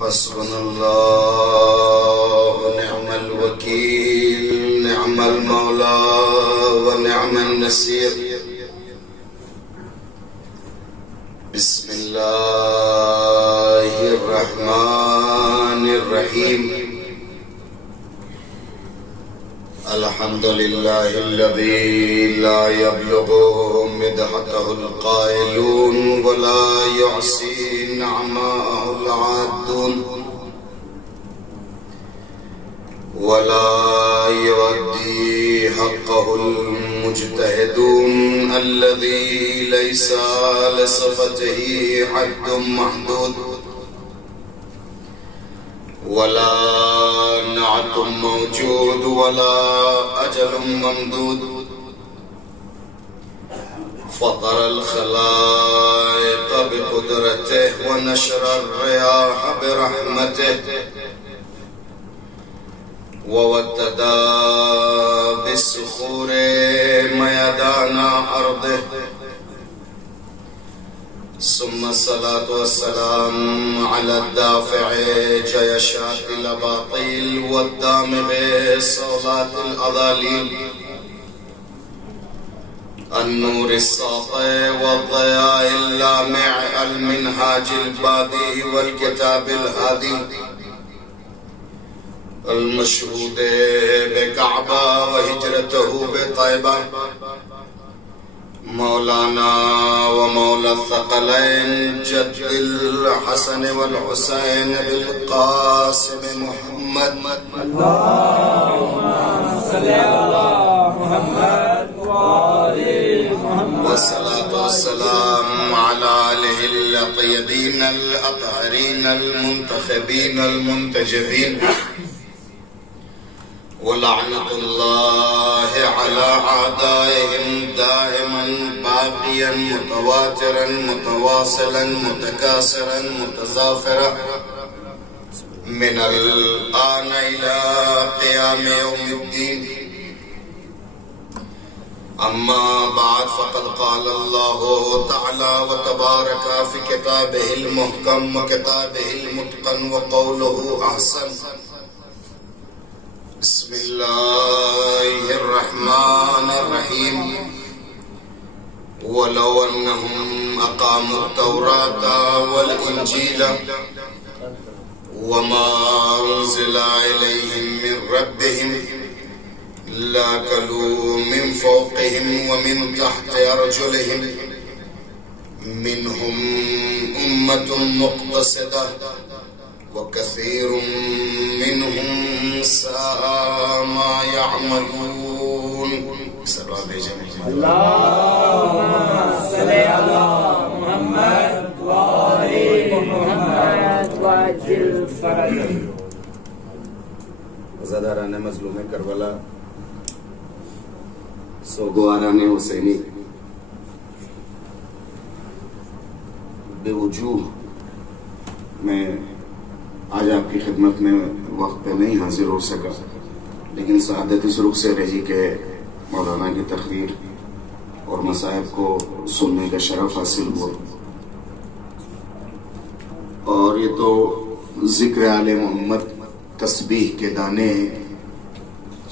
حسبنا الله ونعم الوكيل، نعم المولى ونعم النصير. بسم الله الرحمن الرحيم. الحمد لله الذي لا يبلغ مدحته القائلون ولا يعصي نعماءه العادون، ولا يؤدي حقه المجتهدون، الذي ليس لصفته حد محدود ولا نعت موجود ولا أجل ممدود. فطر الخلائق بقدرته ونشر الرياح برحمته، ووتدا بالصخور ميدان أرضه. ثم الصلاة والسلام على الدافع جيشات الأباطيل والدامغ صولات الأضاليل، النور الساطع والضياء اللامع، المنهاج البادي والكتاب الهادي، المشهود بكعبة وهجرته بطيبة، مولانا ومولى الثقلين جد الحسن والحسين بالقاسم محمد. اللهم صل على محمد وآل محمد. والصلاة والسلام على آله الطيبين الأطهرين المنتخبين المنتجبين، ولعنة الله على أعدائهم دائما باقيا متواترا متواصلا متكاثرا متزافرا من الآن إلى قيام يوم الدين. أما بعد، فقد قال الله تعالى وتبارك في كتابه المحكم وكتابه المتقن وقوله أحسن. بسم الله الرحمن الرحيم. ولو أنهم أقاموا التوراة والإنجيل وما أنزل إليهم من ربهم لأكلوا من فوقهم ومن تحت أرجلهم، منهم أمة مقتصدة وكثير منهم ساء ما يعملون. اللهم صل على محمد وآل محمد وعجل فرجه. عزاداران مظلوم کربلا، سوگواران حسینی، بے وجوہ میں آج آپ کی خدمت میں وقت پہ نہیں حاضر ہو سکا، لیکن سعادت اس رخ سے رہی کہ مولانا کی تقریر اور مصائب کو سننے کا شرف حاصل ہوا. اور یہ تو ذکر آل محمد تسبیح کے دانے ہیں،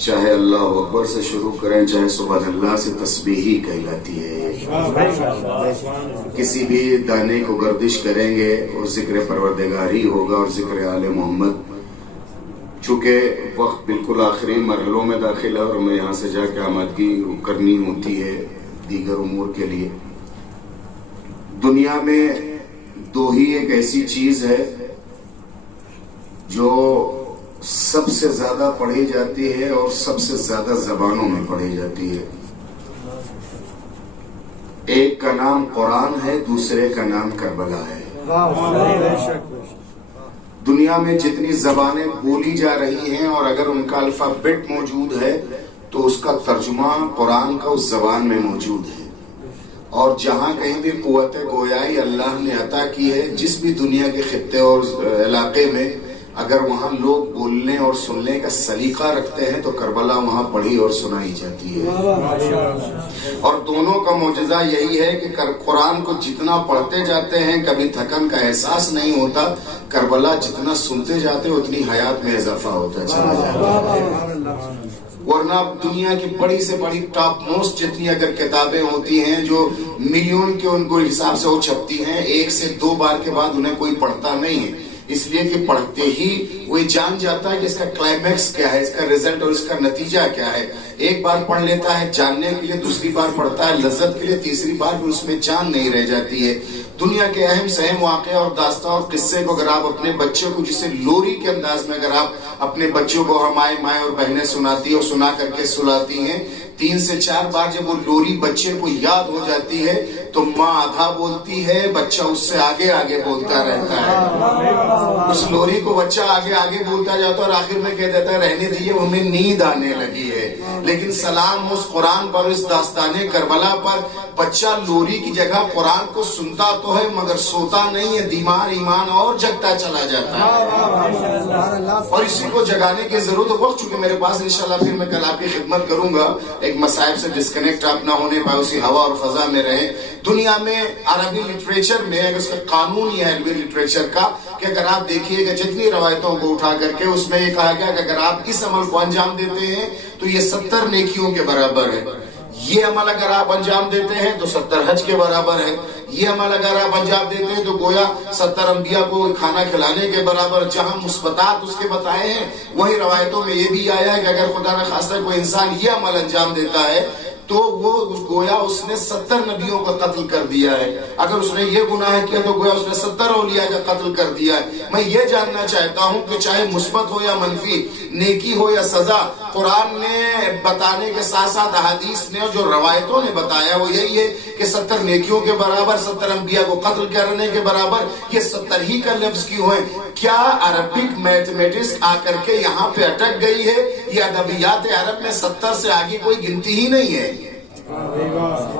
چاہے اللہ اکبر سے شروع کریں چاہے سبحان اللہ سے، تسبیح ہی کہلاتی ہے. کسی بھی دانے کو گردش کریں گے اور ذکر پروردگار ہی ہوگا اور ذکر آل محمد. چونکہ وقت بالکل آخری مرحلوں میں داخل ہے اور ہمیں یہاں سے جا کے آمادگی کرنی ہوتی ہے دیگر امور کے لیے. دنیا میں دو ہی ایک ایسی چیز ہے جو سب سے زیادہ پڑھی جاتی ہے اور سب سے زیادہ زبانوں میں پڑھی جاتی ہے. ایک کا نام قرآن ہے، دوسرے کا نام کربلا ہے. دنیا میں جتنی زبانیں بولی جا رہی ہیں اور اگر ان کا الفابیٹ موجود ہے تو اس کا ترجمہ قرآن کا اس زبان میں موجود ہے. اور جہاں کہیں بھی قوت گویائی اللہ نے عطا کی ہے، جس بھی دنیا کے خطے اور علاقے میں اگر وہاں لوگ بولنے اور سننے کا سلیقہ رکھتے ہیں تو کربلا وہاں پڑھی اور سنائی جاتی ہے. اور دونوں کا معجزہ یہی ہے کہ قرآن کو جتنا پڑھتے جاتے ہیں کبھی تھکن کا احساس نہیں ہوتا. کربلا جتنا سنتے جاتے اتنی حیات میں اضافہ ہوتا چلا جاتا ہے. ورنہ دنیا کی بڑی سے بڑی ٹاپ موسٹ جتنی اگر کتابیں ہوتی ہیں جو ملین کے ان کو حساب سے وہ چھپتی ہیں، 1 سے 2 بار کے بعد انہیں کوئی پڑھتا نہیں ہے، اس لیے کہ پڑھتے ہی وہ جان جاتا ہے کہ اس کا کلائمیکس کیا ہے، اس کا ریزلٹ اور اس کا نتیجہ کیا ہے. ایک بار پڑھ لیتا ہے جاننے کے لیے، دوسری بار پڑھتا ہے لذت کے لیے، تیسری بار بھی اس میں جان نہیں رہ جاتی ہے. دنیا کے اہم سہم واقعہ اور داستان اور قصے کو اگر آپ اپنے بچوں کو، جسے لوری کے انداز میں اگر آپ اپنے بچوں کو ہمارے مائیں اور بہنیں سناتی اور سنا کر کے سلاتی ہیں، 3 سے 4 بار جب وہ لوری بچے کو یاد ہو جاتی ہے تو ماں آدھا بولتی ہے، بچہ اس سے آگے آگے بولتا رہتا ہے. اس لوری کو بچہ آگے آگے بولتا جاتا اور آخر میں کہہ دیتا ہے رہنے دیجیے ہمیں نیند آنے لگی ہے. لیکن سلام اس قرآن پر، اس داستان کربلا پر. بچہ لوری کی جگہ قرآن کو سنتا تو ہے مگر سوتا نہیں ہے، دیمار ایمان اور جگتا چلا جاتا ہے. اور اسی کو جگانے کی ضرورت ہے. وقت چونکہ میرے پاس انشاءاللہ پھر میں کل آپ کی خدمت کروں گا، ایک مصائب سے ڈسکنیکٹ آپ نہ ہونے پائے، اسی ہوا اور فضا میں رہیں. دنیا میں عربی لٹریچر میں اگر اس کا قانون یہ ہے عربی لٹریچر کا کہ اگر آپ دیکھیے گا جتنی روایتوں کو اٹھا کر کے اس میں یہ کہا گیا کہ اگر آپ اس عمل کو انجام دیتے ہیں تو یہ 70 نیکیوں کے برابر ہے. یہ عمل اگر آپ انجام دیتے ہیں تو 70 حج کے برابر ہے. یہ عمل اگر آپ انجام دیتے ہیں تو گویا 70 انبیاء کو کھانا کھلانے کے برابر. جہاں مثبتات اس کے بتائے ہیں وہی روایتوں میں یہ بھی آیا ہے کہ اگر خدا نخواستہ کوئی انسان یہ عمل انجام دیتا ہے تو وہ گویا اس نے 70 نبیوں کو قتل کر دیا ہے. اگر اس نے یہ گناہ کیا تو گویا اس نے 70 اولیاء کا قتل کر دیا ہے. میں یہ جاننا چاہتا ہوں کہ چاہے مثبت ہو یا منفی، نیکی ہو یا سزا، قرآن نے بتانے کے ساتھ ساتھ احادیث نے اور جو روایتوں نے بتایا وہ یہی ہے کہ 70 نیکیوں کے برابر، 70 انبیاء کو قتل کرنے کے برابر. یہ 70 ہی کا لفظ کیوں ہے؟ کیا عربک میتھمیٹکس آ کر کے یہاں پہ اٹک گئی ہے؟ یہ ادبیات عرب میں 70 سے آگے کوئی گنتی ہی نہیں ہے.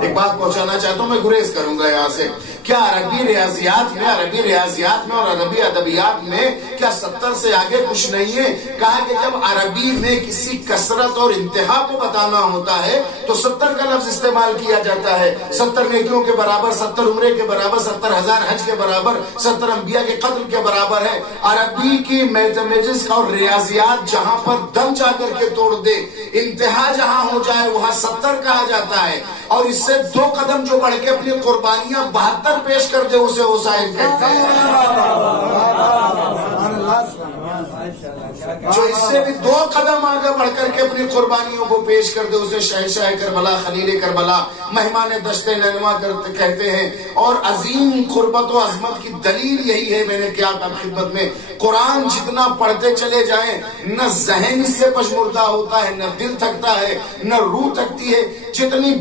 ایک بات پہنچانا چاہتا ہوں، میں گریز کروں گا یہاں سے. کیا عربی ریاضیات میں اور عربی ادبیات میں کیا 70 سے آگے کچھ نہیں ہے؟ کہا کہ جب عربی میں کسی کثرت اور انتہا کو بتانا ہوتا ہے تو 70 کا لفظ استعمال کیا جاتا ہے. 70 نیکیوں کے برابر، 70 عمرے کے برابر، 70,000 حج کے برابر، 70 انبیاء کے قتل کے برابر ہے. عربی کی میتھمیٹکس اور ریاضیات جہاں پر دم جا کر کے توڑ دے، انتہا جہاں ہو جائے وہاں 70 کہا جاتا ہے. اور اس سے 2 قدم جو بڑھ کے اپنی قربانیاں 72 پیش کر دے اسے حسین کہتے ہیں. جو اس سے بھی 2 قدم آگے بڑھ کر کے اپنی قربانیوں کو پیش کر دے اسے شہنشاہ کربلا، خلیل کربلا، مہمان دشت نینوا کہتے ہیں. اور عظیم قربت و عظمت کی دلیل یہی ہے. میں نے کیا آپ خدمت میں قرآن جتنا پڑھتے چلے جائیں نہ ذہن اس سے پشمردہ ہوتا ہے، نہ دل تھکتا ہے، نہ روح تھکتی ہے. جتنی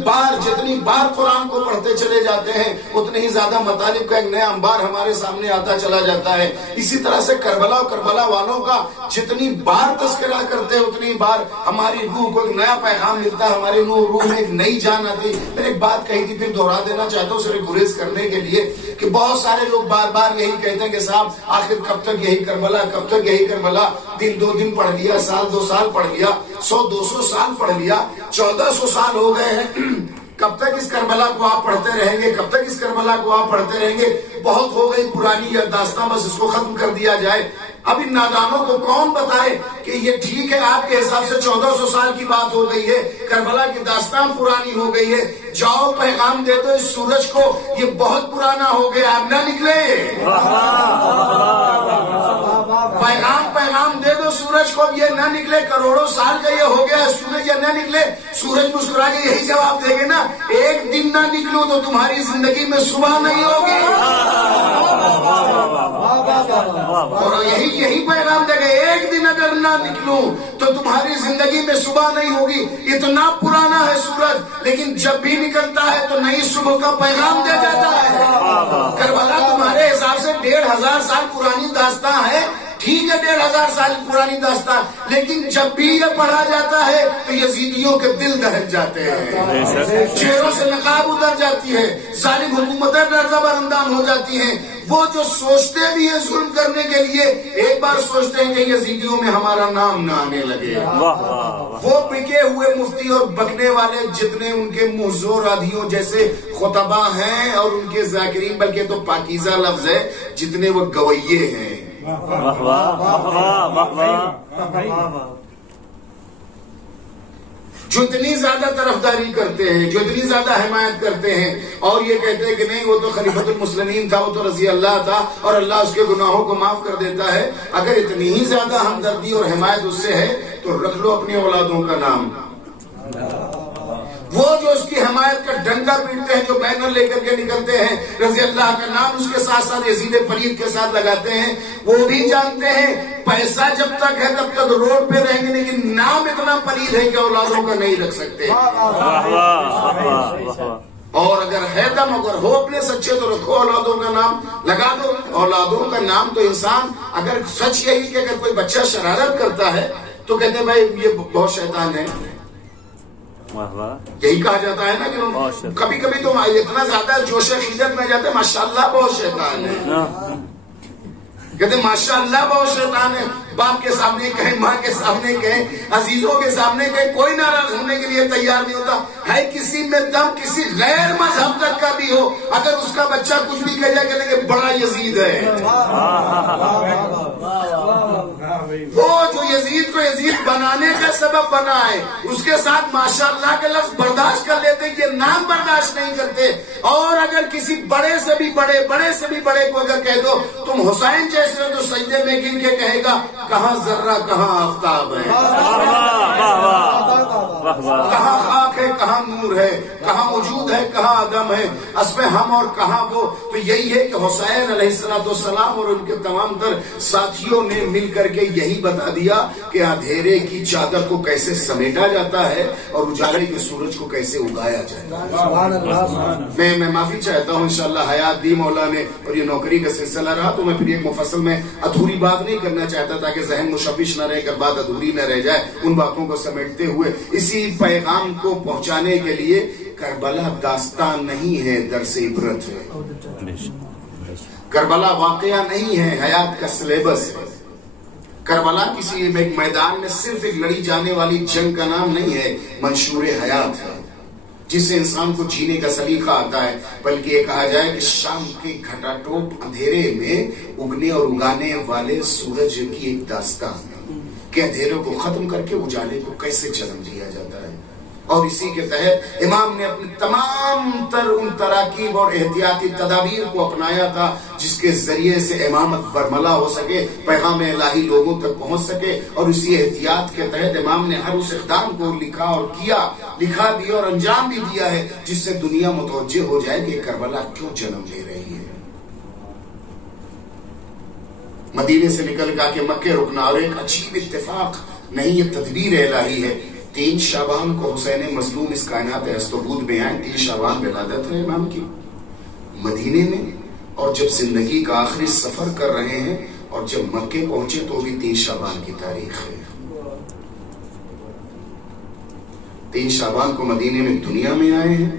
بار قرآن کو پڑھتے چلے جاتے ہیں اتنے ہی زیادہ مطالب کا ایک نیا انبار ہمارے سامنے آتا چلا جاتا ہے. اسی طرح سے کربلا اور کربلا والوں کا جتنی بار تذکرہ کرتے ہیں اتنی بار ہماری روح کو ایک نیا پیغام ملتا ہے، ہماری روح میں ایک نئی جان آتی. میں نے ایک بات کہی تھی پھر دوہرا دینا چاہتا ہوں صرف گریز کرنے کے لیے کہ بہت سارے لوگ بار بار یہی کہتے ہیں کہ صاحب آخر کب تک یہی کربلا، کب تک یہی کربلا. 2 دن پڑھ لیا، سال 2 سال پڑھ لیا، 100-200 سال پڑھ لیا، 1400 سال ہو گئے ہیں. کب تک اس کربلا کو آپ پڑھتے رہیں گے؟ کب تک اس کربلا کو آپ پڑھتے رہیں گے؟ بہت ہو گئی پرانی یا داستان، بس اس کو ختم کر دیا جائے. اب ان نادانوں کو کون بتائے کہ یہ ٹھیک ہے آپ کے حساب سے 1400 سال کی بات ہو گئی ہے، کربلا کی داستان پرانی ہو گئی ہے. جاؤ پیغام دے دو اس سورج کو یہ بہت پرانا ہو گیا، اب نہ نکلے. پیغام دے دو سورج کو اب یہ نہ نکلے، کروڑوں سال کا یہ ہو گیا سورج، یہ نہ نکلے. سورج مسکرا کے یہی جواب دے گے نا، ایک دن نہ نکلو تو تمہاری زندگی میں صبح نہیں ہوگی. اور یہی پیغام دے گا، ایک دن اگر نہ نکلوں تو تمہاری زندگی میں صبح نہیں ہوگی. اتنا پرانا ہے سورج لیکن جب بھی نکلتا ہے تو نئی صبح کا پیغام دے جاتا ہے. کربلا تمہارے حساب سے 1500 سال پرانی داستان ہے، ٹھیک ہے 1500 سال پرانی داستان، لیکن جب بھی یہ پڑھا جاتا ہے تو یزیدیوں کے دل دہل جاتے ہیں، چہروں سے نقاب اتر جاتی ہے، ظالم حکومتیں لرزہ بر اندام ہو جاتی ہیں۔ وہ جو سوچتے بھی ہیں ظلم کرنے کے لیے، ایک بار سوچتے ہیں کہ یزیدیوں میں ہمارا نام نہ آنے لگے۔ وہ بکے ہوئے مفتی اور بکنے والے جتنے ان کے منظور آدھیوں جیسے خطبہ ہیں اور ان کے ذاکرین، بلکہ تو پاکیزہ لفظ ہے، جتنے وہ گویے ہیں، جو اتنی زیادہ طرفداری کرتے ہیں، جو اتنی زیادہ حمایت کرتے ہیں، اور یہ کہتے ہیں کہ نہیں وہ تو خلیفۃ المسلمین تھا، وہ تو رضی اللہ تھا اور اللہ اس کے گناہوں کو معاف کر دیتا ہے۔ اگر اتنی ہی زیادہ ہمدردی اور حمایت اس سے ہے تو رکھ لو اپنی اولادوں کا نام۔ وہ جو اس کی حمایت کا ڈنگا پیٹتے ہیں، جو بینر لے کر کے نکلتے ہیں، رضی اللہ کا نام اس کے ساتھ ساتھ یزید پلید کے ساتھ لگاتے ہیں، وہ بھی جانتے ہیں پیسہ جب تک ہے تب تک روڈ پہ رہیں گے، لیکن نام اتنا پلید ہے کہ اولادوں کا نہیں رکھ سکتے۔ اور اگر ہے دم، اگر ہو اپنے سچے تو رکھو اولادوں کا نام، لگا دو اولادوں کا نام۔ تو انسان اگر سچ یہی کہ اگر کوئی بچہ شرارت کرتا ہے تو کہتے ہیں بھائی یہ بہت شیطان ہے، یہی کہا جاتا ہے نا کہ کبھی کبھی تو اتنا زیادہ جوش خیزت میں جاتے ہیں ماشاءاللہ بہت شیطان ہے، کہتے ہیں ماشاءاللہ بہت شیطان ہے۔ باپ کے سامنے کہیں، ماں کے سامنے کہیں، عزیزوں کے سامنے کہیں، کوئی ناراض ہونے کے لیے تیار نہیں ہوتا ہے۔ کسی میں دم کسی غیر مذہب تک کا بھی ہو، اگر اس کا بچہ کچھ بھی کہہ جائے کہ بڑا یزید ہے، وہ جو یزید کو یزید بنانے کا سبب بنا ہے، اس کے ساتھ ماشاءاللہ کا لفظ برداشت کر لیتے، یہ نام برداشت نہیں کرتے۔ اور اگر کسی بڑے سے بھی بڑے کو اگر کہہ دو تم حسین جیسے ہو، تو سجدے میں گن کے کہے گا کہاں ذرہ کہاں آفتاب ہے، کہاں خاک ہے کہاں نور ہے، کہاں وجود ہے کہاں عدم ہے، اسمِ ہم اور کہاں وہ۔ تو یہی ہے کہ حسین علیہ السلام اور ان کے تمام تر ساتھیوں نے مل کر کے یہی بتا دیا کہ اندھیرے کی چادر کو کیسے سمیٹا جاتا ہے اور اجالے کے سورج کو کیسے اگایا جاتا ہے۔ میں معافی چاہتا ہوں، انشاءاللہ حیات دی مولا نے، اور یہ نوکری کا سلسلہ رہا تو میں پھر ایک مفصل میں ادھوری بات نہیں کرنا چاہتا تاکہ ذہن مشوش نہ رہے کر بات ادھوری نہ رہ جائے۔ ان باتوں کو سمیٹتے ہوئے اسی پیغام کو پہنچانے کے لیے کربلا داستان نہیں ہے، درس عبرت ہے۔ کربلا واقعہ نہیں ہے، حیات کا سلیبس ہے۔ کربلا کسی ایک میدان میں صرف ایک لڑی جانے والی جنگ کا نام نہیں ہے، منشور حیات ہے، جس سے انسان کو جینے کا سلیقہ آتا ہے۔ بلکہ یہ کہا جائے کہ شام کے گھٹا ٹوپ اندھیرے میں اگنے اور اگانے والے سورج کی ایک داستان ہے کہ اندھیروں کو ختم کر کے اجالے کو کیسے جنم دیا جاتا ہے۔ اور اسی کے تحت امام نے اپنی تمام تر ان تراکیب اور احتیاطی تدابیر کو اپنایا تھا جس کے ذریعے سے امامت برملا ہو سکے، پیغام الہی لوگوں تک پہنچ سکے۔ اور اسی احتیاط کے تحت امام نے ہر اس اقدام کو لکھا بھی اور انجام بھی دیا ہے جس سے دنیا متوجہ ہو جائے کہ کربلا کیوں جنم لے رہی ہے۔ مدینے سے نکل گا کہ مکے رکنا، اور ایک عجیب اتفاق نہیں، یہ تدبیر الہی ہے۔ 3 شعبان کو حسین مظلوم اس کائنات ہست و بود میں آئے۔ 3 شعبان ولادت ہے امام کی مدینے میں، اور جب زندگی کا آخری سفر کر رہے ہیں اور جب مکے پہنچے تو بھی 3 شعبان کی تاریخ ہے۔ 3 شعبان کو مدینے میں دنیا میں آئے ہیں،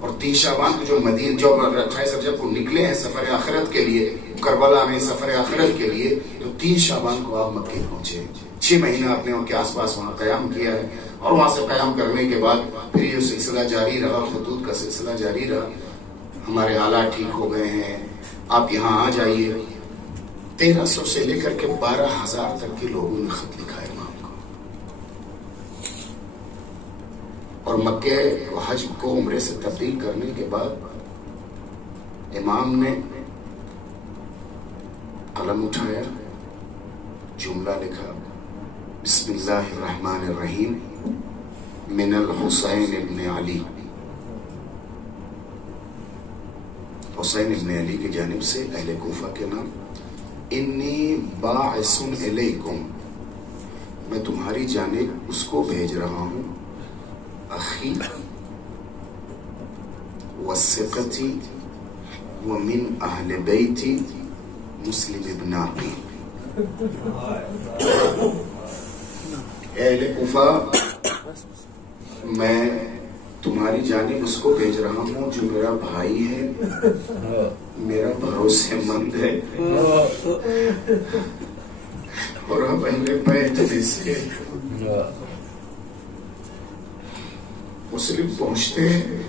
اور 3 شعبان کو جو 28 رجب کو نکلے ہیں سفر آخرت کے لیے، کربلا میں سفر آخرت کے لیے، تو 3 شعبان کو آپ مکے پہنچے۔ 6 مہینہ آپ نے ان کے آس پاس وہاں قیام کیا ہے، اور وہاں سے قیام کرنے کے بعد پھر یہ سلسلہ جاری رہا، خطوط کا سلسلہ جاری رہا۔ ہمارے حالات ٹھیک ہو گئے ہیں، آپ یہاں آ جائیے۔ 1300 سے لے کر کے 12,000 تک کے لوگوں نے خط لکھا ہے امام کو، اور مکے کو حج کو عمرے سے تبدیل کرنے کے بعد امام نے قلم اٹھایا، جملہ لکھا، بسم اللہ الرحمن الرحیم من الحسین ابن علی، حسین ابن علی کی جانب سے اہل کوفہ کے نام، انی باعث الیکم، میں تمہاری جانب اس کو بھیج رہا ہوں، اخی وثقتی ومن اہل بیتی مسلم ابن عقیل، اہل کوفہ، میں تمہاری جانب اس کو بھیج رہا ہوں جو میرا بھائی ہے، میرا بھروسے مند ہے، اور اب اہل بیت میں سے مسلم پہنچتے ہیں۔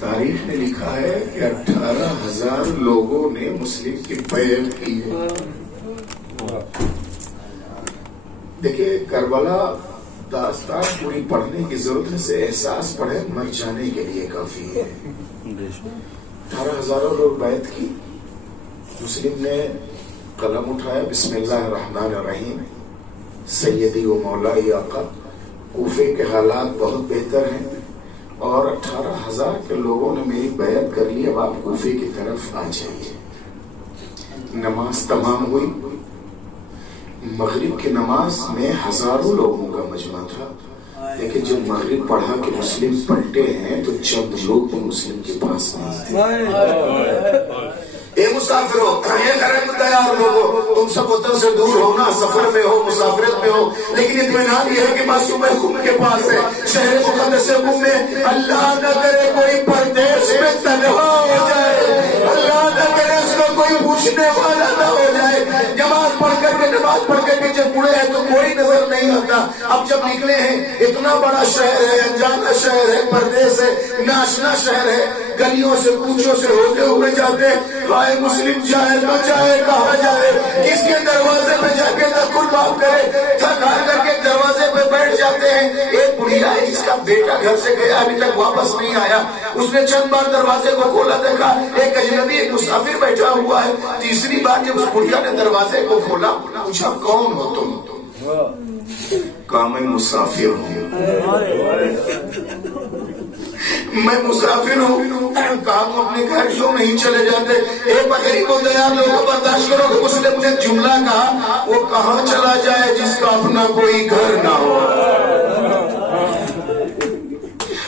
تاریخ نے لکھا ہے کہ 18,000 لوگوں نے مسلم کی بیعت کی ہے۔ دیکھیے کربلا داستان پوری پڑھنے کی ضرورت ہے، سے احساس پڑھے مر جانے کے لیے کافی ہے۔ 18,000 لوگ بیعت کی، مسلم نے قلم اٹھایا، بسم اللہ الرحمن الرحیم، سیدی و مولائی آقا، کوفے کے حالات بہت بہتر ہیں اور 18,000 کے لوگوں نے میری بیعت کر لی، اب آپ کوفے کی طرف آ جائیے۔ نماز تمام ہوئی، مغرب کی نماز میں ہزاروں لوگوں کا مجمع تھا، لیکن جب مغرب پڑھا کہ مسلم پلٹے ہیں تو چند لوگ بھی مسلم کے پاس نہیں تھے۔ اے مسافروں، یہ کرم تیار لوگوں، تم سب وطن سے دور ہونا، سفر میں ہو، مسافرت میں ہو، لیکن اطمینان یہ ہے کہ معصوم خم کے پاس ہے، شہر مقدس خم میں۔ اللہ نہ کرے کوئی پردیس میں تنہا ہو جائے، اللہ نہ کرے اس کو کوئی پوچھنے والا نہ ہو جائے۔ نماز پڑھ کر کے جب مڑے ہیں تو کوئی نظر نہیں آتا۔ اب جب نکلے ہیں، اتنا بڑا شہر ہے، انجانا شہر ہے، پردیس ہے، ناشنا شہر ہے، گلیوں سے کوچوں سے ہوتے ہوئے جاتے، ہائے مسلم جائے نہ جائے، کہاں جائے، کس کے دروازے پہ جا کے دخل باب کرے، تھک ہار کر کے دروازے پہ بیٹھ جاتے ہیں۔ ایک بڑھیا ہے جس کا بیٹا گھر سے گیا ابھی تک واپس نہیں آیا، اس نے چند بار دروازے کو کھولا، دیکھا ایک اجنبی ایک مسافر بیٹھا ہوا ہے۔ تیسری بار جب اس بڑھیا نے دروازے کو کھولا، پوچھا کون ہو تم؟ کہا میں مسافر ہوں۔ میں مسافر ہوں۔ کہا تم اپنے گھر کیوں نہیں چلے جاتے؟ ایک غریب و دیار لوگوں برداشت کرو کہ مسلم نے جملہ کہا، وہ کہاں چلا جائے جس کا اپنا کوئی گھر نہ ہو؟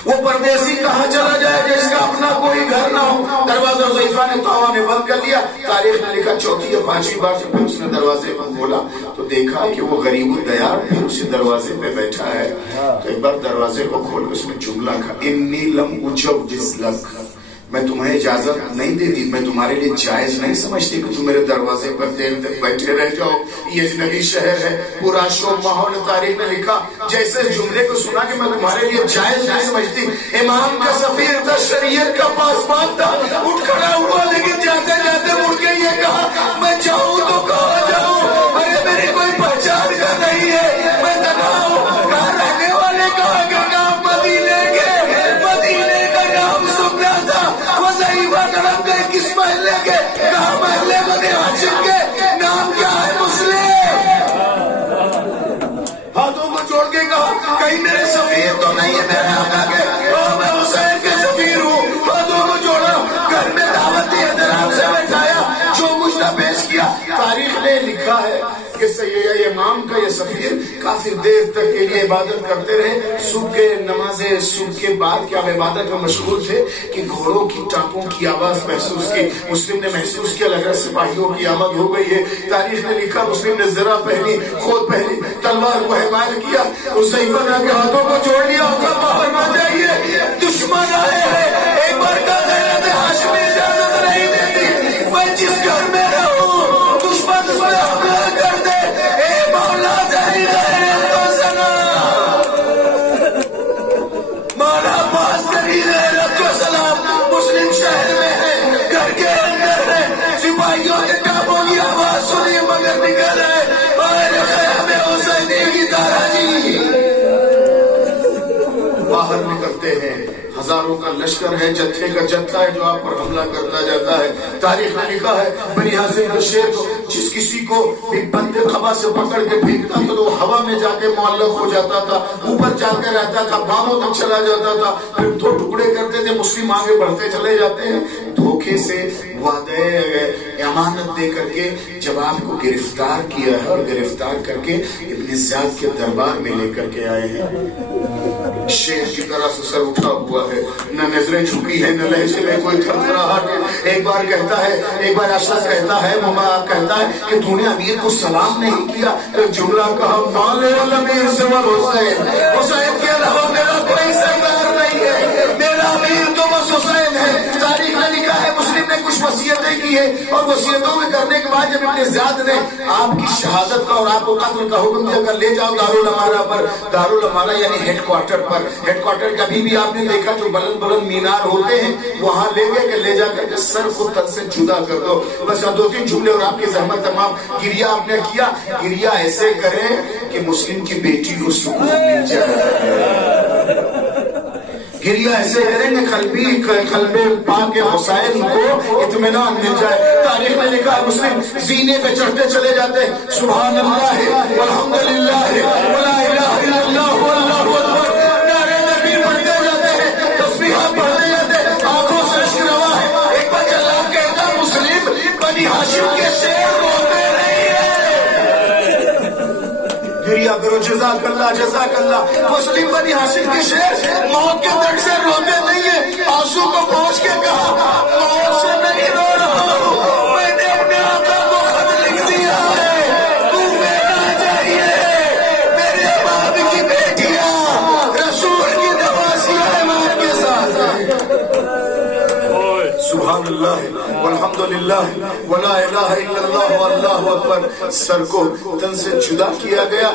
وہ پردیسی کہاں چلا جائے جس کا اپنا کوئی گھر نہ ہو؟ دروازہ حذیفہ نے طاوا نے بند کر دیا۔ تاریخ نے لکھا چوتھی یا پانچویں بار جب اس نے دروازے کو کھولا تو دیکھا کہ وہ غریب الدیار پھر اسی دروازے پہ بیٹھا ہے۔ تو ایک بار دروازے کو کھول کے اس نے جملہ کہا، انی لم اجوز لک، میں تمہیں اجازت نہیں دیتی، میں تمہارے لیے جائز نہیں سمجھتی کہ تم میرے دروازے پر دیر تک بیٹھے رہ جاؤ، یہ اجنبی شہر ہے، پورا شور ماحول۔ تاریخ نے لکھا جیسے اس جملے کو سنا کہ میں تمہارے لیے جائز نہیں سمجھتی، امام کا سفیر تھا، شریعت کا پاسبان تھا، اٹھ کھڑا ہوا، لیکن جاتے جاتے مڑ کے یہ کہا میں جاؤں تو کہاں جاؤں، میری کوئی پہچان کا نہیں ہے، میں تنہا ہوں۔ کہاں رہنے والے کہاں کے نام مدینے کے، مدینے کا نام سننا تھا، وظیفہ کرم گئے کس محلے کے، کہاں محلے بنی ہاشم کے، نام کیا ہے مسلم۔ ہاتھوں کو جوڑ کے کہا کہیں میرے سفیر تو نہیں ہے میرے آقا کے، میں حسین کے سفیر ہوں۔ ہاتھوں کو جوڑا، گھر میں دعوت دی، احترام سے بیٹھایا، جو کچھ نہ پیش کیا۔ تاریخ نے لکھا ہے کہ یہ امام کا یہ سفیر کافی دیر تک کے لیے عبادت کرتے رہے۔ صبح کے نمازیں، صبح کے بعد کیا عبادت میں مشغول تھے کہ گھوڑوں کی ٹانپوں کی آواز محسوس کی۔ مسلم نے محسوس کیا لگا سپاہیوں کی آمد ہو گئی ہے۔ تاریخ نے لکھا مسلم نے زرہ پہنی، خود پہنی، تلوار کو حمایت کیا، حذیفہ کے ہاتھوں کو جوڑ لیا، باہر نہ جائیے، دشمن آئے ہیں۔ ایک بار کا غیرت ہاشمی اجازت نہیں دیتی، میں جس گھر میں رہوں دشمن اس میں حملہ کر دے، اے مولا تیری غیرت کو سنا، مولا پاس تیری غیرت کو سلام۔ مسلم شہر میں ہے، گھر کے اندر ہے، سپاہیوں کے ٹاپوں کی آواز سنی مگر نکل ہے، میرے خیام حسینی کی طرح جی۔ باہر نکلتے ہیں، ہزاروں کا لشکر ہے، جتھے کا جتھا ہے جو آپ پر حملہ کرتا جاتا ہے۔ تاریخ میں لکھا ہے بنی ہاشم کے شیر کو جس کسی کو بھی بندے خبا سے پکڑ کے پھینکتا تھا تو وہ ہوا میں جا کے معلق ہو جاتا تھا، اوپر جا کے رہتا تھا، باموں تک چلا جاتا تھا، پھر دو ٹکڑے کرتے تھے، مسلم آگے بڑھتے چلے جاتے ہیں۔ دھوکے سے وعدے امانت دے کر کے جب آپ کو گرفتار کیا ہے اور گرفتار کر کے ابن زیاد کے دربار میں لے کر کے آئے ہیں، شیر کی طرح سے سر اٹھا ہوا ہے، نہ نظریں جھکی ہیں، نہ لہجے میں کوئی تھرتھراہٹ ہے۔ ایک بار کہتا ہے، ایک بار اشعث کہتا ہے، مبارک کہتا ہے کہ تو نے امیر کو سلام نہیں کیا۔ ایک جملہ کہا، مالے الامیر سے والحسین، حسین کے علاوہ میرا کوئی سردار نہیں ہے، میرا امیر تو بس حسین ہے۔ تاریخ نے لکھا ہے، مسلم نے کچھ وصیتیں کی ہے، اور وصیتوں میں کرنے کے بعد جب ابن زیاد نے آپ کی شہادت کا اور آپ کو قتل کا حکم دیا کر لے جاؤ دارالامارہ پر، دارالامارہ یعنی ہیڈ کوارٹر پر، ہیڈ کوارٹر کبھی بھی آپ نے دیکھا جو بلند بلند مینار ہوتے ہیں، وہاں لے گئے کہ لے جا کر کے سر کو تن سے جدا کر دو۔ بس اب 2-3 جملے اور آپ کی زحمت تمام۔ گریہ آپ نے کیا، گریہ ایسے کریں کہ مسلم کی بیٹی کو سکون مل جائے، گریہ ایسے کریں کہ قلب پاک حسین کو اطمینان مل جائے۔ تاریخ میں لکھا ہے، مسلم زینے پہ چڑھتے چلے جاتے، سبحان اللہ والحمدللہ ولا الہ الا اللہ واللہ اکبر، نعرے تکبیر پڑھتے جاتے ہیں، تسبیحات پڑھتے جاتے ہیں، آنکھوں سے اشک روا ہے۔ ایک بار اللہ کہتا، مسلم بنی ہاشم کے شیر روتے نہیں ہیں، گریہ کرو، جزاک اللہ جزاک اللہ۔ مسلم بنی ہاشم کے شیر موت کے درد سے روتے نہیں ہیں، آنسو کو پہنچ کے کہا، موت سے نہیں رو رہا ہوں، میں نے اپنے آقا کو خط لکھ دیا ہے، تو میرا چاہیے، میرے باپ کی بیٹیاں رسول کی نواسیاں ایمان کے ساتھ۔ سبحان اللہ والحمدللہ ولا الہ الا اللہ واللہ اکبر۔ سر کو تن سے جدا کیا گیا،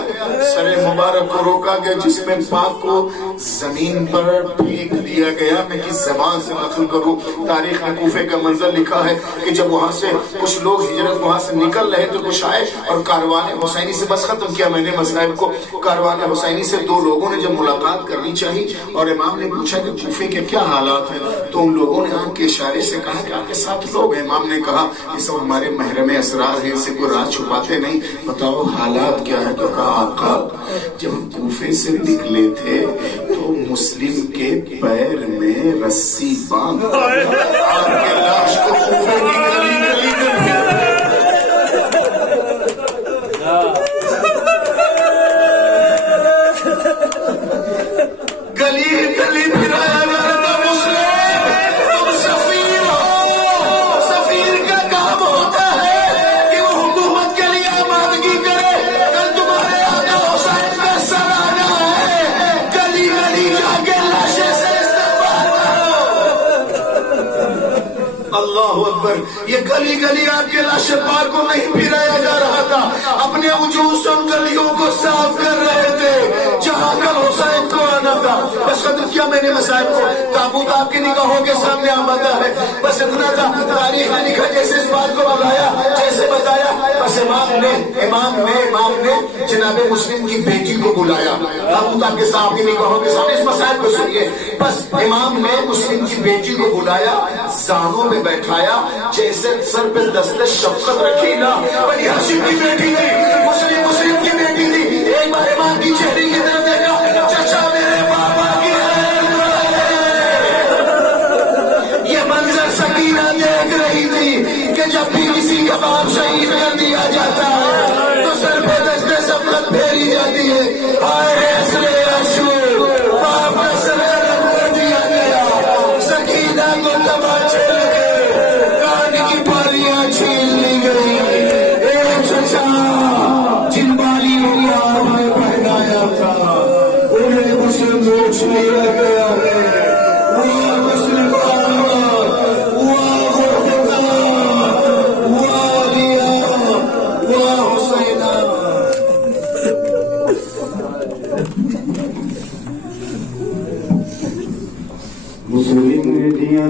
سر مبارک کو روکا گیا، جسم پاک کو زمین پر پھینک دیا گیا۔ میں کس زبان سے نقل کروں، تاریخ میں کوفے کا منظر لکھا ہے کہ جب وہاں سے کچھ لوگ ہجرت وہاں سے نکل رہے تو کچھ آئے اور کاروان حسینی سے، بس ختم کیا میں نے مصائب کو، کاروان حسینی سے 2 لوگوں نے جب ملاقات کرنی چاہی اور امام نے پوچھا کہ کوفے کے کیا حالات ہیں، تو ان لوگوں نے آنکھ کے اشارے سے کہا کہ آپ کے ساتھ لوگ ہیں۔ امام نے کہا یہ سب ہمارے محرم اسرار ہیں، ان سے کوئی راز چھپاتے نہیں، بتاؤ حالات کیا ہے؟ تو کہا آقا جب ہم کوفے سے نکلے تھے تو مسلم کے پیر میں رسی باندھ آپ کے لاش کو کوفے کی گلی گلی میں گلی گلی پھرایا جاتا۔ مسلم تم سفیر ہو، سفیر کا کام ہوتا ہے کہ وہ حکومت کے لیے آمادگی کرے، کل تمہارے آقا حسین کا سر آنا ہے، گلی گلی جا کے لاشیں سے استقبال کرو۔ اللہ اکبر، یہ گلی گلی آپ کے لاشیں پار کو نہیں پھرایا جا رہا تھا، اپنے وجود سے ان گلیوں کو صاف کر رہے تھے جہاں کل حسین کو آنا تھا۔ بس ختم کیا میں نے مسائل کو، تابوت آپ کی نگاہوں کے سامنے آمدہ ہے، بس اتنا تھا۔ تاریخ نے لکھا جیسے اس بات کو بتایا، جیسے بتایا، بس امام نے جناب مسلم کی بیٹی کو بلایا، تابوت آپ کے سامنے نگاہوں کے سامنے، اس مسائل کو سنیے، بس امام نے مسلم کی بیٹی کو بلایا، زانوں میں بیٹھایا، جیسے سر پہ دست شفقت رکھی نا، بنی ہاشم کی بیٹی تھی، مسلم کی بیٹی تھی۔ ایک بار امام کی چہرے کی طرف دیکھا، چچا میرے بابا کی یہ منظر سکینہ دیکھ رہی تھی کہ جب بھی کسی کا باپ شہید کر دیا جاتا ہے تو سر پہ دست شفقت پھیری جاتی ہے۔ آئے اصل رسول باپ کا سر قلم کر دیا گیا، سکینہ کو تماچے لگے، کان کی بالیاں چھین لی گئی۔ اے چچا جن بالیوں کو آپ نے پہنایا تھا انہیں مسلم روچ لیا گیا ہے، وہ مسلم مسلم دیا